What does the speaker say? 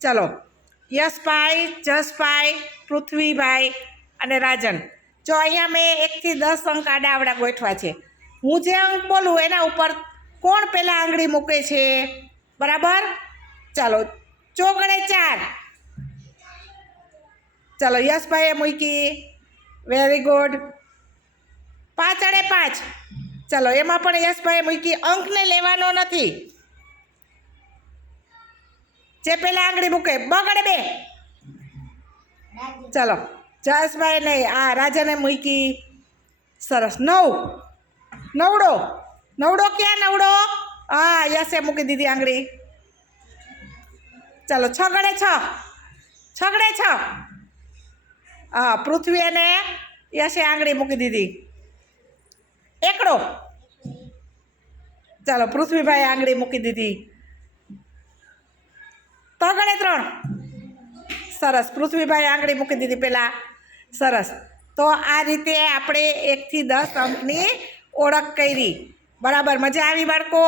ચલો. યશભાઈ જસભાઈ પૃથ્વીભાઈ અને રાજન. જો અહીંયા મેં એકથી દસ અંક આડા આવડા ગોઠવા છે. હું જે અંક બોલું એના ઉપર કોણ પહેલાં આંગળી મૂકે છે? બરાબર? ચાલો. ચોગડે ચાર. ચાલો, યશભાઈએ મૂકી. વેરી ગુડ અને પાંચ. ચાલો, એમાં પણ યશભાઈએ મૂકી. અંકને લેવાનો નથી. જે પહેલાં આંગળી મૂકે, બગડે બે. ચાલો જયેશભાઈ નહીં આ રાજાને મૂકી. સરસ. નવ. નવડો. નવડો ક્યાં નવડો? હા યશે મૂકી દીધી આંગળી. ચાલો, છગડે છ. છગડે છ. હા, પૃથ્વી અને યશે આંગળી મૂકી દીધી. એકડો. ચાલો પૃથ્વીભાઈ આંગળી મૂકી દીધી. તગડે ત્રણ. સરસ. પૃથ્વીભાઈ આંગળી મૂકી દીધી પહેલાં. સરસ. તો આ રીતે આપણે એકથી દસ અંકની ઓળખ કરી. બરાબર? મજા આવી બાળકો?